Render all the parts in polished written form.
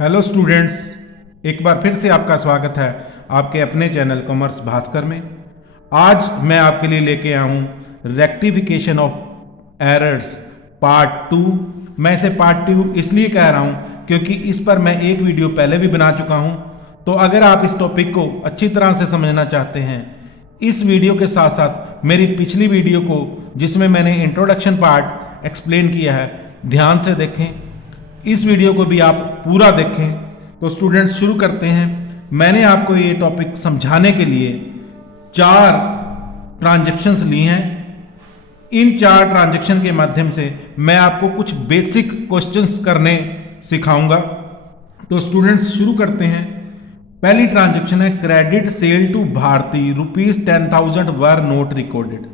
Hello students, एक बार फिर से आपका स्वागत है आपके अपने चैनल कॉमर्स भास्कर में। आज मैं आपके लिए लेके आया हूँ रेक्टिफिकेशन ऑफ एरर्स पार्ट 2। मैं इसे पार्ट 2 इसलिए कह रहा हूँ क्योंकि इस पर मैं एक वीडियो पहले भी बना चुका हूँ। तो अगर आप इस टॉपिक को अच्छी तरह से समझना चाहते हैं, इस वीडियो के साथ साथ मेरी पिछली वीडियो को जिसमें मैंने इंट्रोडक्शन पार्ट एक्सप्लेन किया है, ध्यान से देखें। इस वीडियो को भी आप पूरा देखें। तो स्टूडेंट्स शुरू करते हैं। मैंने आपको ये टॉपिक समझाने के लिए 4 ट्रांजैक्शंस ली हैं। इन 4 ट्रांजैक्शन के माध्यम से मैं आपको कुछ बेसिक क्वेश्चंस करने सिखाऊंगा। तो स्टूडेंट्स शुरू करते हैं। पहली ट्रांजैक्शन है credit sale to Bharti ₹10,000 were not recorded.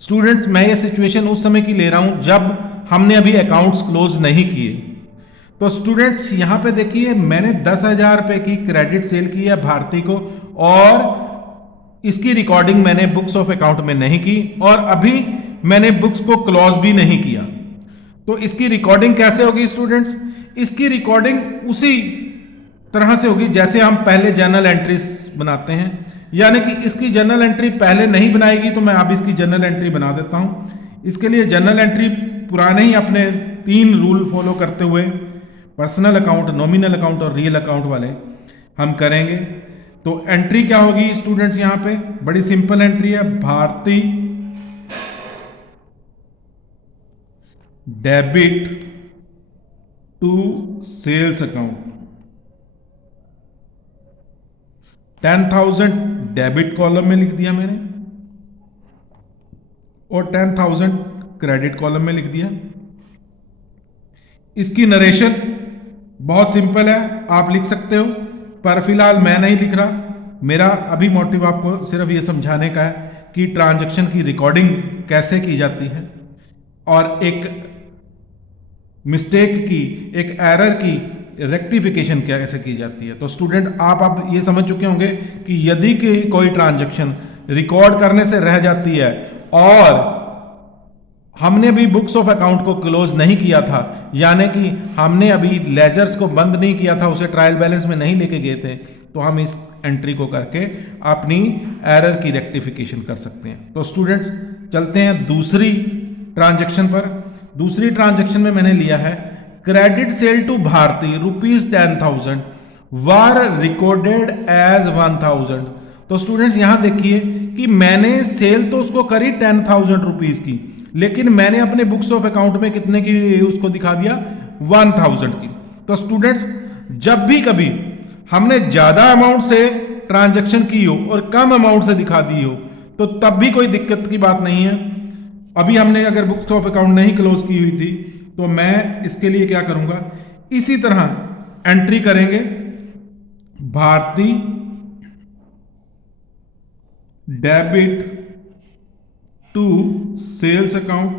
Students, मैं ये सिचुएशन उस समय की ले रहा हूं जब हमने अभी अकाउंट्स क्लोज नहीं किए। तो स्टूडेंट्स यहां पे देखिए, मैंने 10,000 रुपए की क्रेडिट सेल की है भारती को और इसकी रिकॉर्डिंग मैंने बुक्स ऑफ अकाउंट में नहीं की और अभी मैंने बुक्स को क्लोज भी नहीं किया। तो इसकी रिकॉर्डिंग कैसे होगी स्टूडेंट्स? इसकी रिकॉर्डिंग उसी तरह से होगी जैसे हम पहले जर्नल एंट्रीज बनाते हैं, यानी कि इसकी जर्नल एंट्री पहले नहीं बनाएगी तो मैं अब इसकी जर्नल एंट्री बना देता हूं। इसके लिए जर्नल एंट्री पुराने ही अपने 3 रूल फॉलो करते हुए पर्सनल अकाउंट, नॉमिनल अकाउंट और रियल अकाउंट वाले हम करेंगे। तो एंट्री क्या होगी स्टूडेंट्स? यहां पे बड़ी सिंपल एंट्री है, Bharti debit to sales account 10,000 debit column में लिख दिया मैंने और 10,000 क्रेडिट कॉलम में लिख दिया। इसकी नरेशन बहुत सिंपल है, आप लिख सकते हो, पर फिलहाल मैं नहीं लिख रहा। मेरा अभी मोटिव आपको सिर्फ ये समझाने का है कि ट्रांजैक्शन की रिकॉर्डिंग कैसे की जाती है और एक मिस्टेक की, एक एरर की रेक्टिफिकेशन कैसे की जाती है। तो स्टूडेंट आप अब ये समझ चुके होंगे कि यदि कोई ट्रांजैक्शन रिकॉर्ड करने से रह जाती है और हमने भी बुक्स ऑफ अकाउंट को क्लोज नहीं किया था, यानी कि हमने अभी लेजर्स को बंद नहीं किया था, उसे ट्रायल बैलेंस में नहीं लेके गए थे, तो हम इस एंट्री को करके अपनी एरर की रेक्टिफिकेशन कर सकते हैं। तो स्टूडेंट्स चलते हैं दूसरी ट्रांजैक्शन पर। दूसरी ट्रांजैक्शन में मैंने लिया है credit sale to Bharti ₹10,000 were recorded as 1,000। तो स्टूडेंट्स यहां देखिए कि मैंने सेल तो उसको करी 10,000 रुपीज की, लेकिन मैंने अपने बुक्स ऑफ अकाउंट में कितने की उसको दिखा दिया? 1,000 की। तो स्टूडेंट्स जब भी कभी हमने ज्यादा अमाउंट से ट्रांजैक्शन की हो और कम अमाउंट से दिखा दी हो तो तब भी कोई दिक्कत की बात नहीं है। अभी हमने अगर बुक्स ऑफ अकाउंट नहीं क्लोज की हुई थी तो मैं इसके लिए क्या करूंगा, इसी तरह एंट्री करेंगे, Bharti debit to sales account.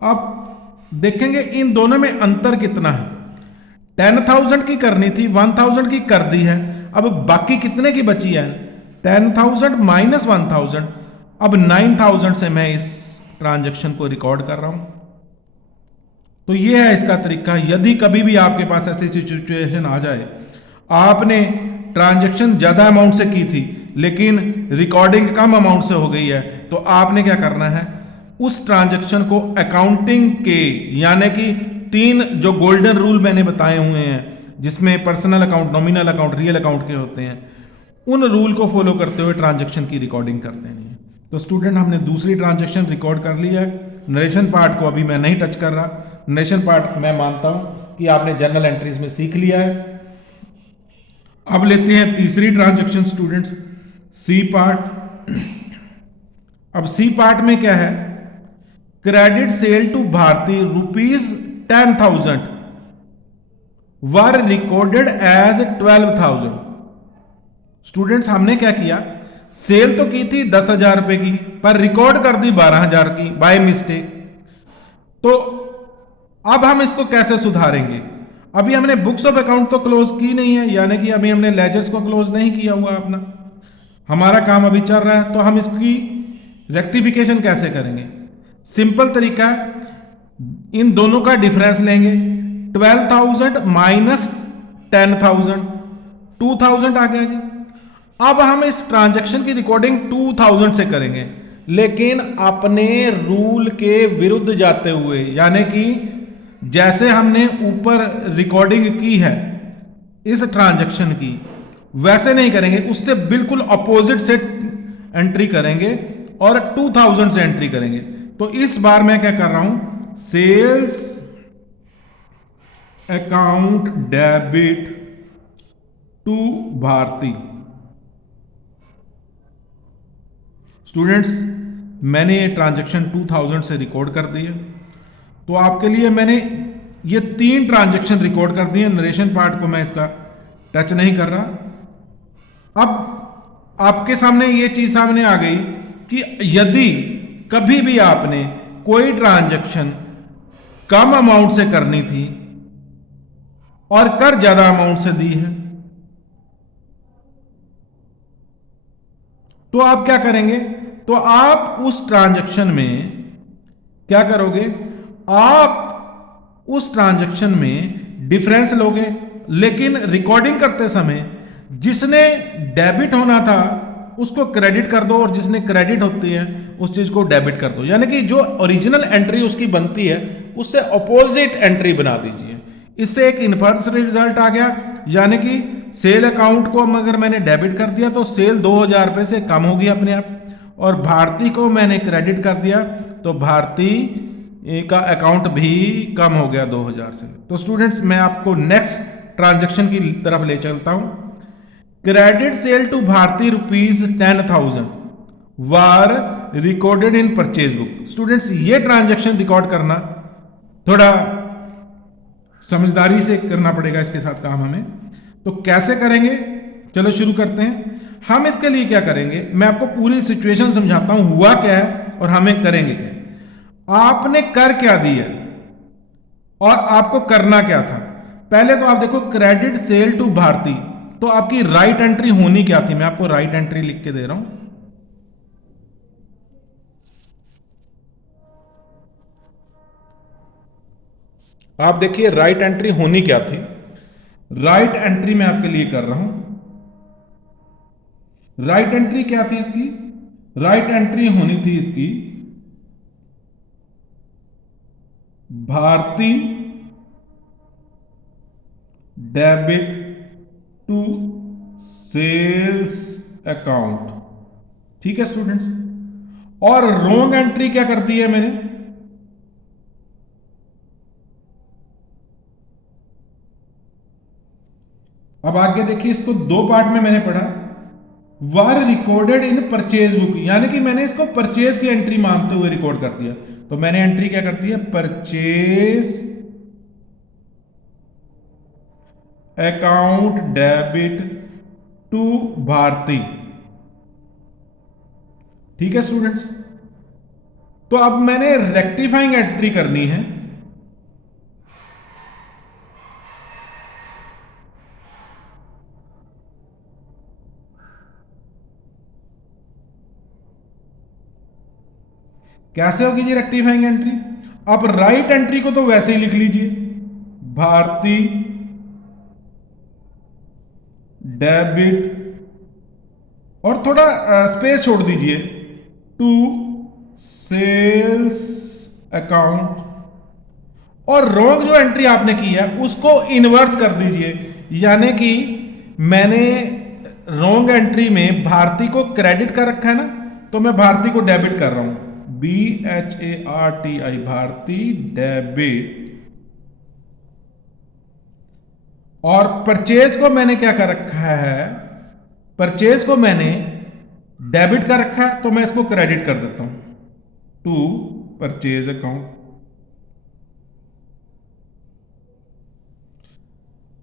अब देखेंगे इन दोनों में अंतर कितना है। 10,000 की करनी थी, 1,000 की कर दी है, अब बाकी कितने की बची है? 10,000 माइनस 1,000। अब 9,000 से मैं इस ट्रांजैक्शन को रिकॉर्ड कर रहा हूं। तो यह है इसका तरीका। यदि कभी भी आपके पास ऐसी सिचुएशन आ जाए, आपने ट्रांजैक्शन ज्यादा अमाउंट से की थी लेकिन रिकॉर्डिंग कम अमाउंट से हो गई है, तो आपने क्या करना है, उस ट्रांजैक्शन को अकाउंटिंग के, यानी कि 3 जो गोल्डन रूल मैंने बताए हुए हैं जिसमें personal account, nominal account, real account के होते हैं, उन रूल को फॉलो करते हुए ट्रांजैक्शन की रिकॉर्डिंग करते हैं। तो स्टूडेंट हमने दूसरी ट्रांजैक्शन रिकॉर्ड कर लिया है। नरेशन पार्ट को अभी मैं नहीं टच कर रहा। नरेशन पार्ट मैं मानता हूं कि आपने जर्नल एंट्रीज में सीख लिया है। अब लेते हैं तीसरी ट्रांजैक्शन स्टूडेंट्स, सी पार्ट। अब सी पार्ट में क्या है, credit sale to Bharti ₹10,000 were recorded as 12,000। Students हमने क्या किया, सेल तो की थी 10,000 रुपए की पर रिकॉर्ड कर दी 12,000 की बाय मिस्टेक। तो अब हम इसको कैसे सुधारेंगे? अभी हमने बुक्स ऑफ अकाउंट तो क्लोज की नहीं है, यानी कि अभी हमने लेजर्स को क्लोज नहीं किया हुआ अपना, हमारा काम अभी चल रहा है। तो हम इसकी रेक्टिफिकेशन कैसे करेंगे? सिंपल तरीका है, इन दोनों का डिफरेंस लेंगे, 12,000 माइनस 10,000, 2,000 आ गया जी। अब हम इस ट्रांजैक्शन की रिकॉर्डिंग 2,000 से करेंगे, लेकिन अपने रूल के विरुद्ध जाते हुए, यानी कि जैसे हमने ऊपर रिकॉर्डिंग की है इस ट्रांजैक्शन की, वैसे नहीं करेंगे, उससे बिल्कुल अपोजिट से एंट्री करेंगे और 2,000 से एंट्री करेंगे। तो इस बार मैं क्या कर रहा हूं, sales account debit to Bharti. Students, मैंने ये ट्रांजैक्शन 2,000 से रिकॉर्ड कर दी है। तो आपके लिए मैंने ये 3 ट्रांजैक्शन रिकॉर्ड कर दिए। नरेशन पार्ट को मैं इसका टच नहीं कर रहा। अब आपके सामने ये चीज सामने आ गई कि यदि कभी भी आपने कोई ट्रांजैक्शन कम अमाउंट से करनी थी और कर ज्यादा अमाउंट से दी है, तो आप क्या करेंगे, तो आप उस ट्रांजैक्शन में क्या करोगे, आप उस ट्रांजैक्शन में डिफरेंस लोगे, लेकिन रिकॉर्डिंग करते समय जिसने डेबिट होना था उसको क्रेडिट कर दो और जिसने क्रेडिट होती है उस चीज को डेबिट कर दो। यानी कि जो ओरिजिनल एंट्री उसकी बनती है उससे अपोजिट एंट्री बना दीजिए। इससे एक इनवर्स रिजल्ट आ गया, यानी कि सेल अकाउंट को अगर मैंने डेबिट कर दिया तो सेल 2,000 रुपए से कम होगी अपने आप, और भारती को मैंने क्रेडिट कर दिया तो भारती का अकाउंट भी कम हो गया 2,000 से। तो स्टूडेंट्स, मैं आपको नेक्स्ट ट्रांजैक्शन की तरफ ले चलता हूं। Credit sale to Bharti ₹10,000 were recorded in purchase book. Students, ये ट्रांजैक्शन रिकॉर्ड करना थोड़ा समझदारी से करना पड़ेगा, इसके साथ काम हमें। तो कैसे करेंगे, चलो शुरू करते हैं। हम इसके लिए क्या करेंगे, मैं आपको पूरी सिचुएशन समझाता हूं, हुआ क्या है और हमें करेंगे क्या। आपने कर क्या दिया और आपको करना क्या था। पहले तो आप देखो, क्रेडिट सेल टू भारती, तो आपकी राइट एंट्री होनी क्या थी। मैं आपको राइट एंट्री लिख के दे रहा हूं। आप देखिए राइट एंट्री होनी क्या थी। राइट एंट्री मैं आपके लिए कर रहा हूं। राइट एंट्री क्या थी इसकी, राइट एंट्री होनी थी इसकी Bharti debit to sales account. ठीक है स्टूडेंट्स, और रॉन्ग एंट्री क्या कर दी है मैंने, अब आगे देखिए, इसको 2 पार्ट में मैंने पढ़ा। वर रिकॉर्डेड इन परचेज बुक, यानी कि मैंने इसको परचेज की एंट्री मानते हुए रिकॉर्ड कर दिया। तो मैंने एंट्री क्या कर दी है, purchase account debit to Bharti. ठीक है स्टूडेंट्स, तो अब मैंने रेक्टिफाइंग एंट्री करनी है। कैसे होगी जी रेक्टिफाइंग एंट्री, आप राइट एंट्री को तो वैसे ही लिख लीजिए, भारती डेबिट, और थोड़ा स्पेस छोड़ दीजिए, टू सेल्स अकाउंट, और रॉन्ग जो एंट्री आपने की है उसको इन्वर्स कर दीजिए। यानी कि मैंने रॉन्ग एंट्री में भारती को क्रेडिट कर रखा है ना, तो मैं भारती को डेबिट कर रहा हूं, BHARTI, भारती डेबिट, और परचेज को मैंने क्या कर रखा है, परचेज को मैंने डेबिट कर रखा है, तो मैं इसको क्रेडिट कर देता हूं टू परचेज अकाउंट।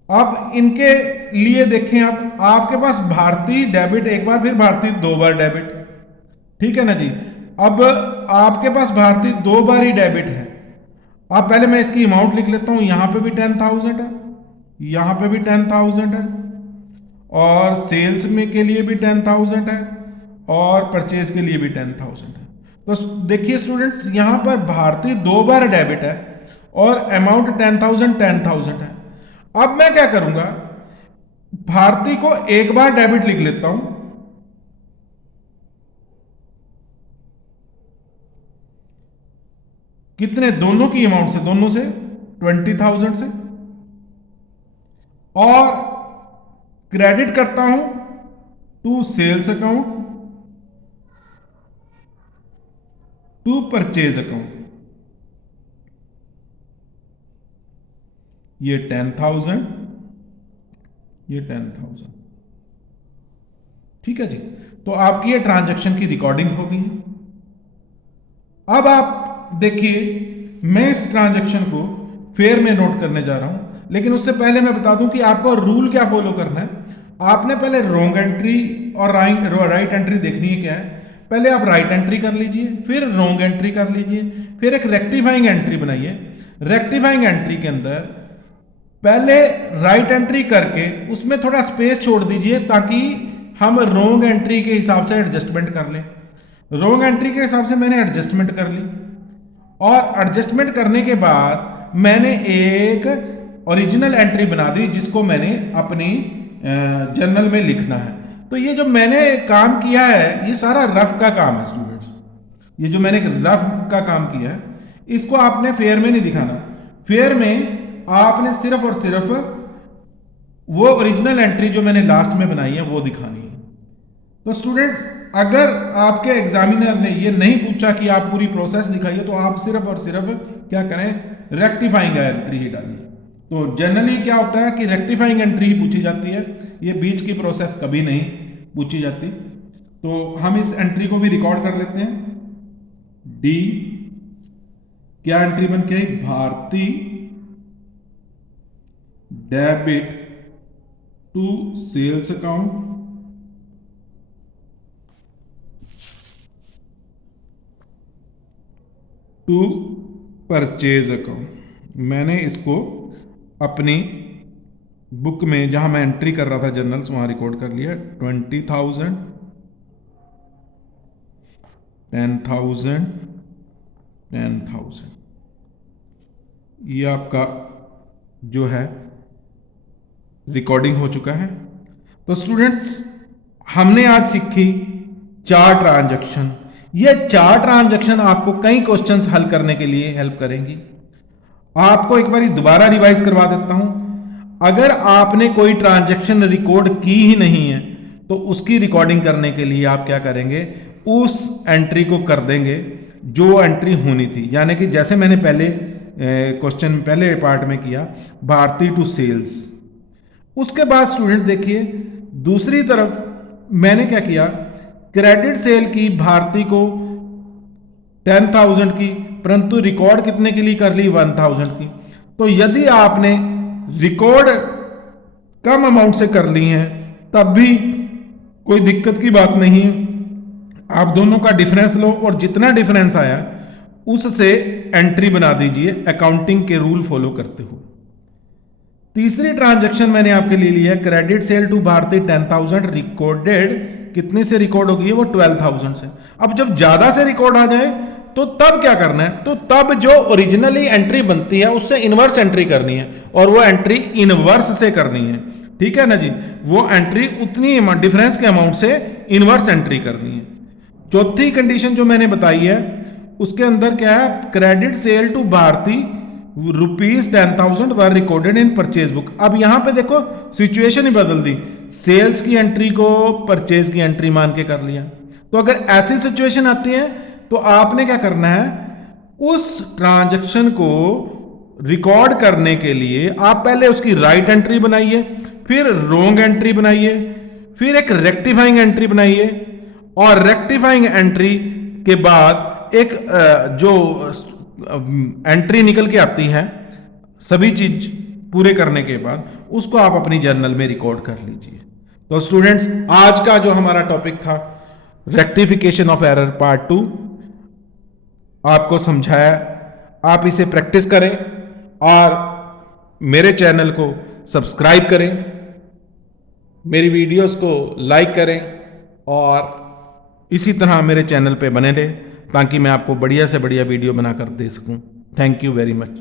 अब इनके लिए देखें, अब आपके पास भारती डेबिट एक बार, फिर भारती 2 बार डेबिट। ठीक है ना जी, अब आपके पास भारती 2 बार ही डेबिट है। अब पहले मैं इसकी अमाउंट लिख लेता हूं, यहां पे भी 10,000 है, यहां पे भी 10,000 है, और सेल्स में के लिए भी 10,000 है, और परचेज के लिए भी 10,000 है। तो देखिए स्टूडेंट्स, यहां पर भारती 2 बार डेबिट है और अमाउंट 10,000 है। अब मैं क्या करूंगा, भारती को एक बार डेबिट लिख लेता हूं, कितने, दोनों की अमाउंट से, दोनों से 20,000 से, और क्रेडिट करता हूं to sales account to purchase account. ये 10,000, ये 10,000, ठीक है जी। तो आपकी ये ट्रांजैक्शन की रिकॉर्डिंग होगी। अब आप देखिए, मैं इस ट्रांजैक्शन को फेयर में नोट करने जा रहा हूं, लेकिन उससे पहले मैं बता दूं कि आपको रूल क्या फॉलो करना है। आपने पहले रॉन्ग एंट्री और राइट एंट्री देखनी है क्या है। पहले आप राइट एंट्री कर लीजिए, फिर रॉन्ग एंट्री कर लीजिए, फिर एक रेक्टिफाइंग एंट्री बनाइए। रेक्टिफाइंग एंट्री के अंदर पहले राइट एंट्री करके उसमें थोड़ा स्पेस छोड़ दीजिए ताकि हम रॉन्ग एंट्री के हिसाब से एडजस्टमेंट कर लें। रॉन्ग एंट्री के हिसाब से मैंने एडजस्टमेंट कर ली, और एडजस्टमेंट करने के बाद मैंने एक ओरिजिनल एंट्री बना दी जिसको मैंने अपनी जर्नल में लिखना है। तो ये जो मैंने काम किया है ये सारा रफ का काम है स्टूडेंट्स। ये जो मैंने रफ का काम किया है इसको आपने फेयर में नहीं दिखाना। फेयर में आपने सिर्फ और सिर्फ वो ओरिजिनल एंट्री जो मैंने लास्ट में बनाई है वो दिखानी है। तो स्टूडेंट्स, अगर आपके एग्जामिनर ने ये नहीं पूछा कि आप पूरी प्रोसेस दिखाइए तो आप सिर्फ और सिर्फ क्या करें, रेक्टिफाइंग एंट्री ही डालिए। तो जनरली क्या होता है कि रेक्टिफाइंग एंट्री ही पूछी जाती है, ये बीच की प्रोसेस कभी नहीं पूछी जाती। तो हम इस एंट्री को भी रिकॉर्ड कर लेते हैं। डी क्या एंट्री बन के आई, Bharti debit to sales account to purchase account. मैंने इसको अपनी बुक में जहां मैं एंट्री कर रहा था जर्नल्स वहां रिकॉर्ड कर लिया। 20,000, 10,000, 10,000, ये आपका जो है रिकॉर्डिंग हो चुका है। तो स्टूडेंट्स, हमने आज सीखी 4 ट्रांजैक्शन। ये 4 ट्रांजैक्शन आपको कई क्वेश्चंस हल करने के लिए हेल्प करेंगी। आपको एक बार दोबारा रिवाइज करवा देता हूं। अगर आपने कोई ट्रांजैक्शन रिकॉर्ड की ही नहीं है तो उसकी रिकॉर्डिंग करने के लिए आप क्या करेंगे, उस एंट्री को कर देंगे जो एंट्री होनी थी। यानी कि जैसे मैंने पहले क्वेश्चन पहले पार्ट में किया, भारती टू सेल्स। उसके बाद स्टूडेंट्स देखिए, दूसरी तरफ मैंने क्या किया, क्रेडिट सेल की भारती को 10,000 की, परंतु रिकॉर्ड कितने के लिए कर ली, 1,000 की। तो यदि आपने रिकॉर्ड कम अमाउंट से कर ली हैं तब भी कोई दिक्कत की बात नहीं है। आप दोनों का डिफरेंस लो और जितना डिफरेंस आया उससे एंट्री बना दीजिए अकाउंटिंग के रूल फॉलो करते हुए। तीसरी ट्रांजैक्शन मैंने आपके लिए लिया, credit sale to Bharti 10,000, recorded कितने से रिकॉर्ड होगी, वो 12,000 से। अब जब ज्यादा से रिकॉर्ड आ जाए तो तब क्या करना है, तो तब जो ओरिजिनली एंट्री बनती है उससे इनवर्स एंट्री करनी है, और वो एंट्री इनवर्स से करनी है। ठीक है ना जी, वो एंट्री उतनी डिफरेंस के अमाउंट से इनवर्स एंट्री करनी है। चौथी कंडीशन जो मैंने बताई है उसके अंदर क्या है, credit sale to Bharti ₹10,000 were recorded in purchase book. अब यहां पे देखो सिचुएशन ही बदल दी, सेल्स की एंट्री को परचेज की एंट्री मान के कर लिया। तो अगर ऐसी सिचुएशन आती है तो आपने क्या करना है, उस ट्रांजैक्शन को रिकॉर्ड करने के लिए आप पहले उसकी राइट एंट्री बनाइए, फिर रॉन्ग एंट्री बनाइए, फिर एक रेक्टिफाइंग एंट्री बनाइए, और रेक्टिफाइंग एंट्री के बाद एक जो एंट्री निकल के आती है सभी चीज पूरे करने के बाद उसको आप अपनी जर्नल में रिकॉर्ड कर लीजिए। तो स्टूडेंट्स, आज का जो हमारा टॉपिक था रेक्टिफिकेशन ऑफ एरर पार्ट 2 आपको समझाया। आप इसे प्रैक्टिस करें और मेरे चैनल को सब्सक्राइब करें, मेरी वीडियोस को लाइक करें और इसी तरह मेरे चैनल पे बने रहें ताकि मैं आपको बढ़िया से बढ़िया वीडियो बनाकर दे सकूं। Thank you very much.